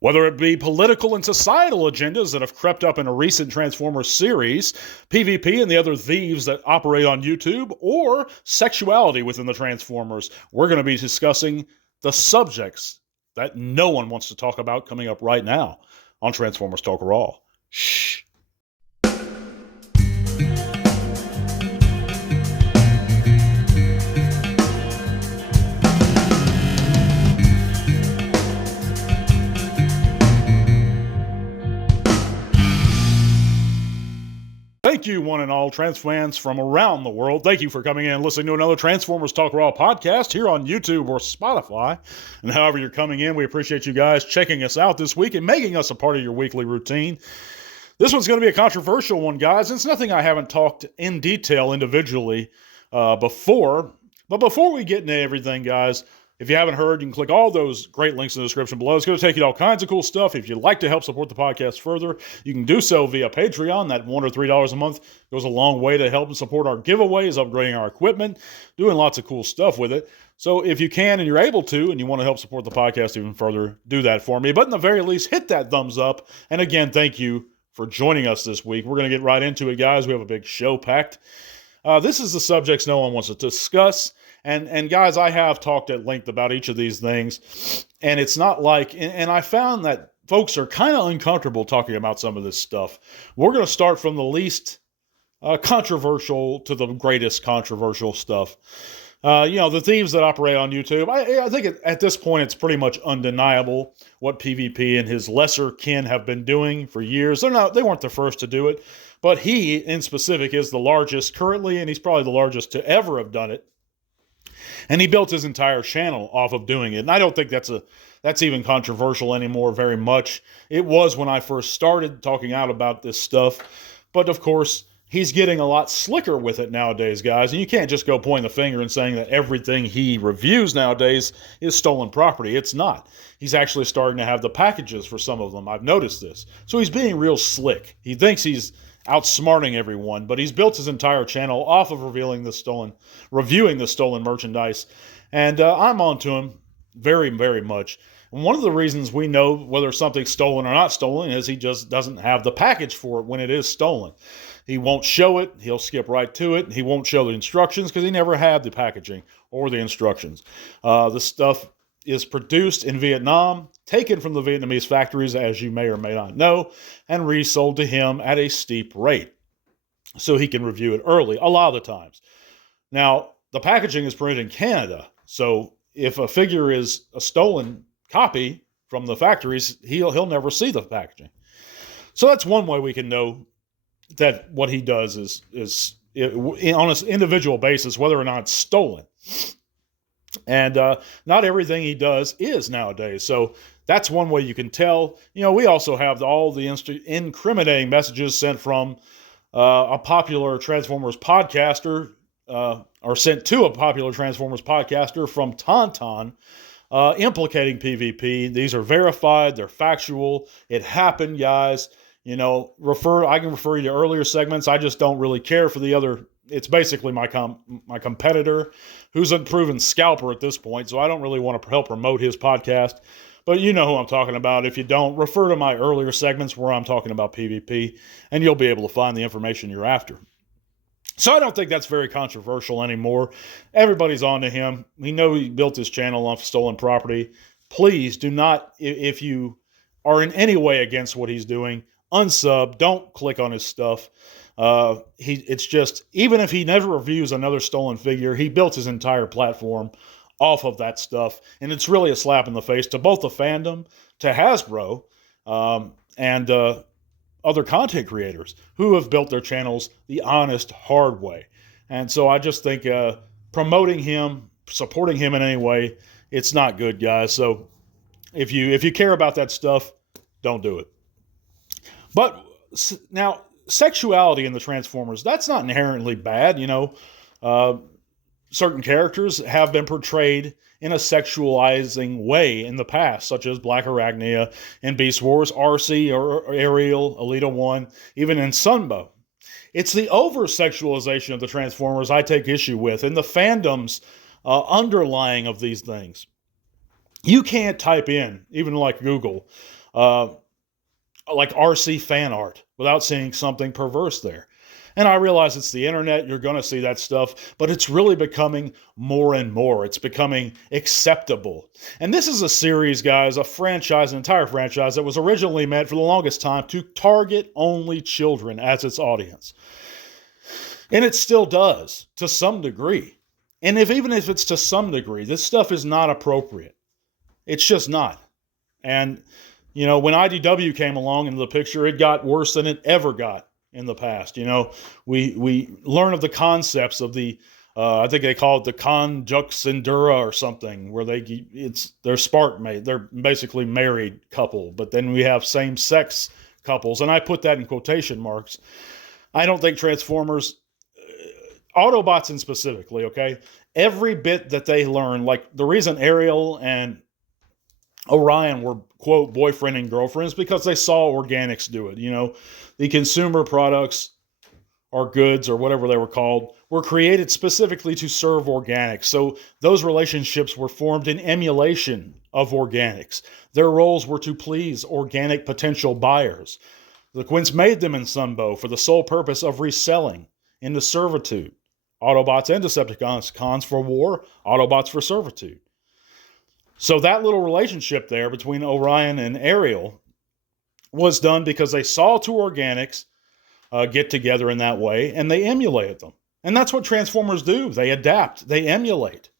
Whether it be political and societal agendas that have crept up in a recent Transformers series, PvP and the other thieves that operate on YouTube, or sexuality within the Transformers, we're going to be discussing the subjects that no one wants to talk about coming up right now on Transformers Talk Raw. Shh. Thank you, one and all trans fans from around the world. Thank you for coming in and listening to another Transformers Talk Raw podcast here on YouTube or Spotify. And however you're coming in, we appreciate you guys checking us out this week and making us a part of your weekly routine. This one's going to be a controversial one, guys. It's nothing I haven't talked in detail individually before. But before we get into everything, guys, if you haven't heard, you can click all those great links in the description below. It's going to take you to all kinds of cool stuff. If you'd like to help support the podcast further, you can do so via Patreon. That $1 or $3 a month goes a long way to help and support our giveaways, upgrading our equipment, doing lots of cool stuff with it. So if you can and you're able to, and you want to help support the podcast even further, do that for me. But in the very least, hit that thumbs up. And again, thank you for joining us this week. We're going to get right into it, guys. We have a big show packed. This is the subjects no one wants to discuss. And guys, I have talked at length about each of these things, and it's not like, and I found that folks are kind of uncomfortable talking about some of this stuff. We're going to start from the least controversial to the greatest controversial stuff. The thieves that operate on YouTube, I think at this point it's pretty much undeniable what PvP and his lesser kin have been doing for years. They weren't the first to do it, but he in specific is the largest currently, and he's probably the largest to ever have done it. And he built his entire channel off of doing it. And I don't think that's even controversial anymore very much. It was when I first started talking out about this stuff. But of course, he's getting a lot slicker with it nowadays, guys. And you can't just go pointing the finger and saying that everything he reviews nowadays is stolen property. It's not. He's actually starting to have the packages for some of them. I've noticed this. So he's being real slick. He thinks he's outsmarting everyone, but he's built his entire channel off of reviewing the stolen merchandise. And I'm on to him very, very much. And one of the reasons we know whether something's stolen or not stolen is he just doesn't have the package for it when it is stolen. He won't show it. He'll skip right to it. He won't show the instructions because he never had the packaging or the instructions. The stuff is produced in Vietnam, taken from the Vietnamese factories, as you may or may not know, and resold to him at a steep rate so he can review it early, a lot of the times. Now, the packaging is printed in Canada, so if a figure is a stolen copy from the factories, he'll never see the packaging. So that's one way we can know that what he does is on an individual basis, whether or not it's stolen. And not everything he does is nowadays. So that's one way you can tell. We also have all the incriminating messages sent from a popular Transformers podcaster, or sent to a popular Transformers podcaster from Tauntaun, implicating PvP. These are verified. They're factual. It happened, guys. I can refer you to earlier segments. I just don't really care for the other. It's basically my competitor who's a proven scalper at this point, so I don't really want to help promote his podcast. But you know who I'm talking about. If you don't, refer to my earlier segments where I'm talking about PvP, and you'll be able to find the information you're after. So I don't think that's very controversial anymore. Everybody's on to him. We know he built his channel off stolen property. Please do not, if you are in any way against what he's doing, unsub. Don't click on his stuff. It's just, even if he never reviews another stolen figure, he built his entire platform off of that stuff. And it's really a slap in the face to both the fandom, to Hasbro, and other content creators who have built their channels the honest, hard way. And so I just think promoting him, supporting him in any way, it's not good, guys. So if you care about that stuff, don't do it. But now, sexuality in the Transformers, that's not inherently bad. Certain characters have been portrayed in a sexualizing way in the past, such as Black Arachnia in Beast Wars, Arcee or Ariel, Alita 1, even in Sunbow. It's the over-sexualization of the Transformers I take issue with, and the fandom's underlying of these things. You can't type in, even like Google, like RC fan art without seeing something perverse there. And I realize it's the internet, you're going to see that stuff, but it's really becoming more and more. It's becoming acceptable. And this is a series, guys, a franchise, an entire franchise that was originally meant for the longest time to target only children as its audience. And it still does, to some degree. And even if it's to some degree, this stuff is not appropriate. It's just not. And, you know, when IDW came along into the picture, it got worse than it ever got in the past. You know, we learn of the concepts of the, I think they call it the conjuxendura or something, where they're spark mate. They're basically married couple, but then we have same-sex couples. And I put that in quotation marks. I don't think Transformers, Autobots in specifically, okay, every bit that they learn, like the reason Ariel and Orion were, quote, boyfriend and girlfriends, because they saw organics do it. You know, the consumer products or goods or whatever they were called were created specifically to serve organics. So those relationships were formed in emulation of organics. Their roles were to please organic potential buyers. The Quints made them in Sunbow for the sole purpose of reselling into servitude. Autobots and Decepticons, cons for war, Autobots for servitude. So that little relationship there between Orion and Ariel was done because they saw two organics get together in that way, and they emulated them. And that's what Transformers do. They adapt. They emulate.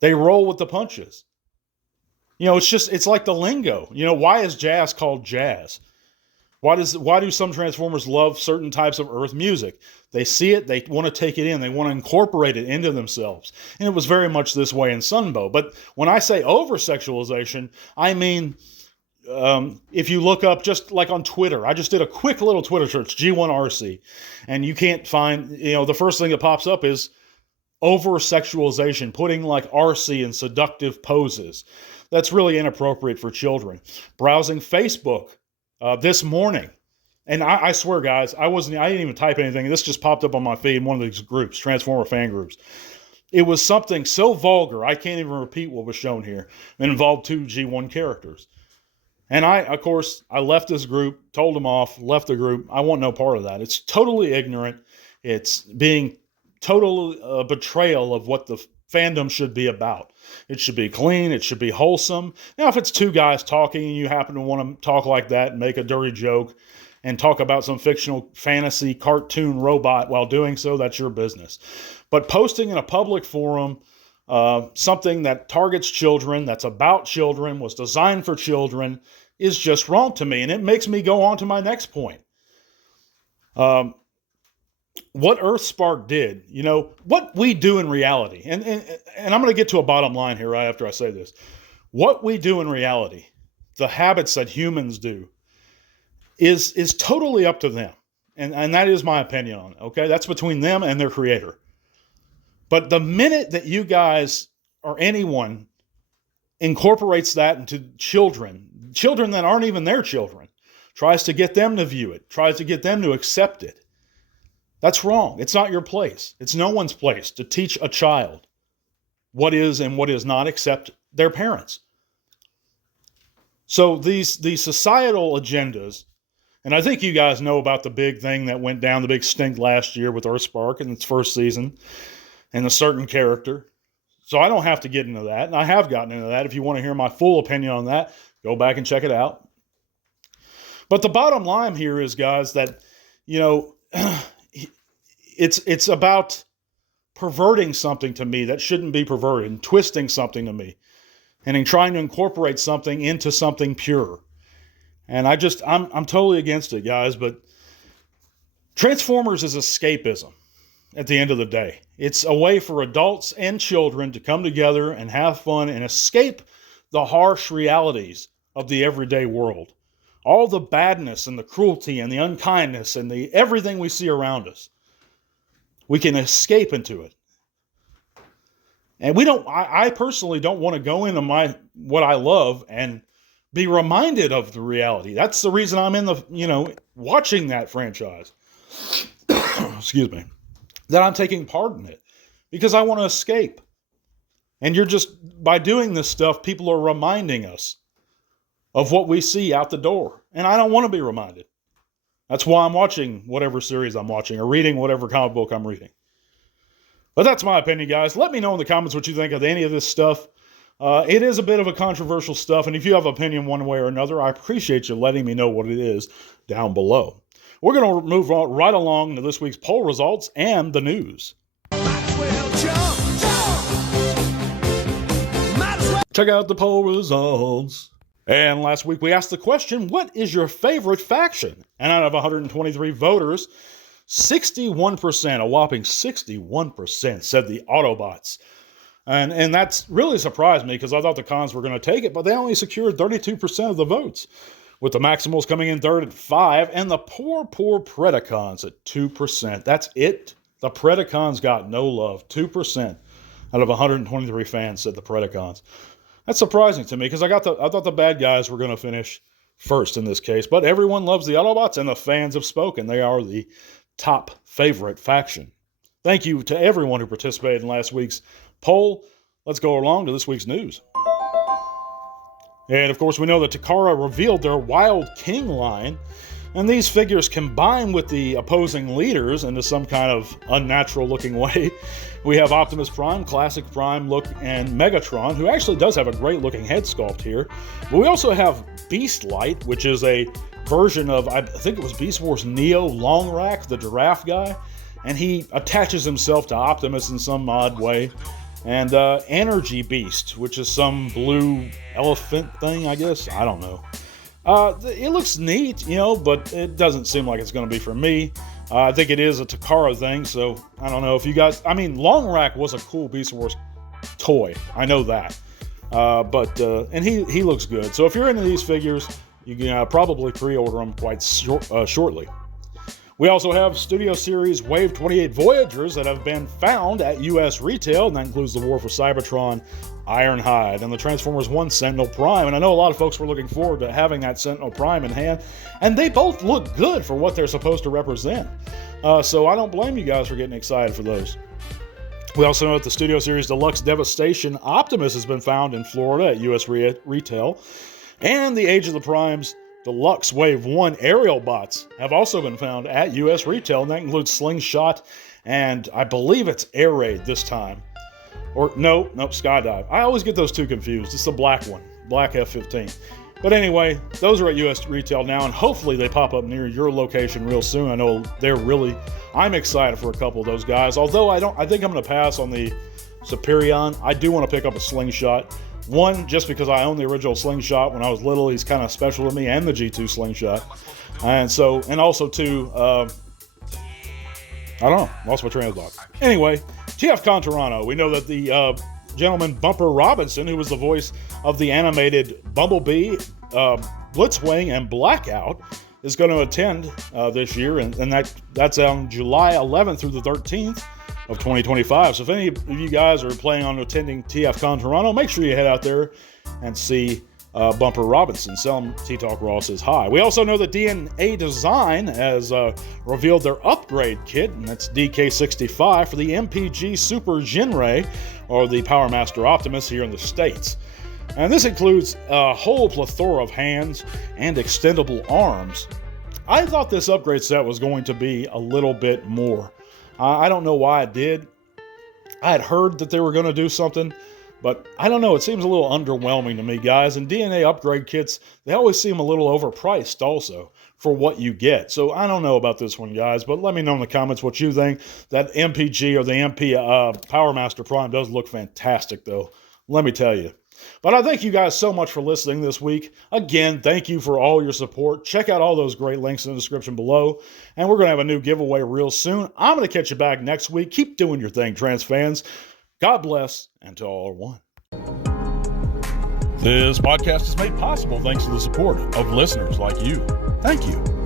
They roll with the punches. You know, it's like the lingo. You know, why is jazz called jazz? Why do some Transformers love certain types of Earth music? They see it, they want to take it in, they want to incorporate it into themselves. And it was very much this way in Sunbow. But when I say over-sexualization, I mean, if you look up just like on Twitter, I just did a quick little Twitter search, G1RC, and you can't find, you know, the first thing that pops up is over-sexualization, putting like RC in seductive poses. That's really inappropriate for children. Browsing Facebook this morning, and I swear, guys, I didn't even type anything. This just popped up on my feed in one of these groups, Transformer fan groups. It was something so vulgar, I can't even repeat what was shown here. It involved two G1 characters. And of course, I left this group, told them off, left the group. I want no part of that. It's totally ignorant. It's being total betrayal of what the fandom should be about. It should be clean. It should be wholesome. Now, if it's two guys talking and you happen to want to talk like that and make a dirty joke and talk about some fictional fantasy cartoon robot while doing so, that's your business. But posting in a public forum something that targets children, that's about children, was designed for children, is just wrong to me. And it makes me go on to my next point. What EarthSpark did, you know, what we do in reality, and I'm going to get to a bottom line here right after I say this. What we do in reality, the habits that humans do, is totally up to them. And that is my opinion on it, okay? That's between them and their creator. But the minute that you guys or anyone incorporates that into children that aren't even their children, tries to get them to view it, tries to get them to accept it, that's wrong. It's not your place. It's no one's place to teach a child what is and what is not, except their parents. So these societal agendas, and I think you guys know about the big thing that went down, the big stink last year with EarthSpark in its first season, and a certain character. So I don't have to get into that, and I have gotten into that. If you want to hear my full opinion on that, go back and check it out. But the bottom line here is, guys, that, you know, it's about perverting something to me that shouldn't be perverted, and twisting something to me, and in trying to incorporate something into something pure. And I'm totally against it, guys. But Transformers is escapism at the end of the day. It's a way for adults and children to come together and have fun and escape the harsh realities of the everyday world. All the badness and the cruelty and the unkindness and the everything we see around us. We can escape into it. And I personally don't want to go into what I love and be reminded of the reality. That's the reason I'm watching that franchise. Excuse me. That I'm taking part in it. Because I want to escape. And by doing this stuff, people are reminding us of what we see out the door. And I don't want to be reminded. That's why I'm watching whatever series I'm watching or reading whatever comic book I'm reading. But that's my opinion, guys. Let me know in the comments what you think of any of this stuff. It is a bit of a controversial stuff, and if you have an opinion one way or another, I appreciate you letting me know what it is down below. We're going to move on right along to this week's poll results and the news. Check out the poll results. And last week we asked the question, what is your favorite faction? And out of 123 voters, 61%, a whopping 61%, said the Autobots. And that's really surprised me because I thought the cons were going to take it, but they only secured 32% of the votes, with the Maximals coming in third at 5%, and the poor Predacons at 2%. That's it. The Predacons got no love. 2% out of 123 fans said the Predacons. That's surprising to me because I thought the bad guys were going to finish first in this case, but everyone loves the Autobots, and the fans have spoken. They are the top favorite faction. Thank you to everyone who participated in last week's poll. Let's go along to this week's news. And of course, we know that Takara revealed their Wild King line, and these figures combine with the opposing leaders into some kind of unnatural looking way. We have Optimus Prime, Classic Prime look, and Megatron, who actually does have a great looking head sculpt here. But we also have Beast Light, which is a version of, I think it was Beast Wars Neo Longrack, the giraffe guy, and he attaches himself to Optimus in some odd way. And Energy Beast, which is some blue elephant thing, I guess. I don't know. It looks neat, but it doesn't seem like it's going to be for me. I think it is a Takara thing, so I don't know if you guys... Longrack was a cool Beast Wars toy. I know that. And he looks good. So if you're into these figures, you can probably pre-order them quite shortly. We also have Studio Series Wave 28 Voyagers that have been found at U.S. retail, and that includes the War for Cybertron, Ironhide, and the Transformers 1 Sentinel Prime. And I know a lot of folks were looking forward to having that Sentinel Prime in hand, and they both look good for what they're supposed to represent. So I don't blame you guys for getting excited for those. We also know that the Studio Series Deluxe Devastation Optimus has been found in Florida at U.S. retail, and the Age of the Primes Deluxe Wave 1 Aerial Bots have also been found at U.S. retail, and that includes Slingshot, and I believe it's Air Raid this time. Or, no, Skydive. I always get those two confused. It's the black one, Black F-15. But anyway, those are at U.S. retail now, and hopefully they pop up near your location real soon. I know I'm excited for a couple of those guys, although I think I'm going to pass on the Superion. I do want to pick up a Slingshot. One, just because I own the original Slingshot when I was little. He's kind of special to me, and the G2 Slingshot. And also two, I don't know, lost my train of thought. Anyway, TFCon Toronto. We know that the gentleman Bumper Robinson, who was the voice of the animated Bumblebee, Blitzwing, and Blackout, is going to attend this year, and that's on July 11th through the 13th. Of 2025. So if any of you guys are planning on attending TFCon Toronto, make sure you head out there and see Bumper Robinson. Tell him T-Talk Raw says hi. We also know that DNA Design has revealed their upgrade kit, and that's DK65 for the MPG Super Jinray, or the Power Master Optimus here in the States. And this includes a whole plethora of hands and extendable arms. I thought this upgrade set was going to be a little bit more. I don't know why it did. I had heard that they were going to do something, but I don't know. It seems a little underwhelming to me, guys. And DNA upgrade kits, they always seem a little overpriced also for what you get. So I don't know about this one, guys, but let me know in the comments what you think. That MPG or the MP Power Master Prime does look fantastic, though. Let me tell you. But I thank you guys so much for listening this week. Again, thank you for all your support. Check out all those great links in the description below. And we're going to have a new giveaway real soon. I'm going to catch you back next week. Keep doing your thing, trans fans. God bless, and to all are one. This podcast is made possible thanks to the support of listeners like you. Thank you.